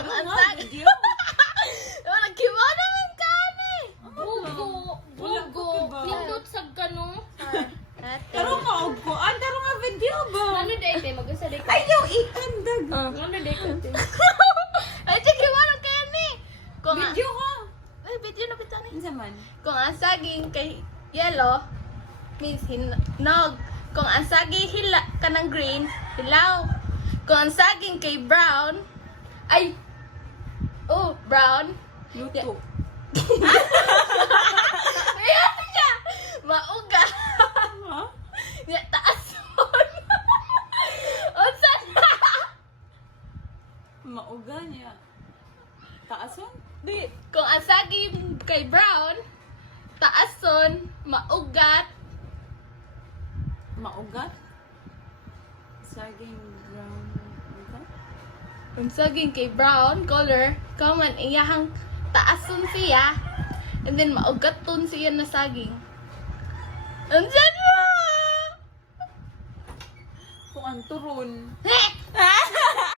Kung Tara ang nga, saging. video. Nagkiwa naman ka ni. Bugo. Wala ko ba? Nindot sa gano. Taro nga og ko. Taro nga video ba? Ano day te mag-usa day ka? Ayaw ikandag. Ano day ka te? Ay, nagkiwa na kaya ni. Kung ang... Video ha. Ay, video na bitaw ni. Unsa man? Kung ang saging kay yellow, means hinog. Kung ang saging hila ka ng green, hilaw. Kung ang saging kay brown, ay, brown. Luto. Ayan siya! Mauga. Ha? Ya, taas mon. Unsa na? Mauga niya. Taason? Di, kung ang saging kay brown, taason, maugat. Maugat? Saging brown. Ugat? Kung saging kay brown color, kaman iyahang taason siya, and then maugaton siya na saging. Unsa na? Kung ang turon. Heh!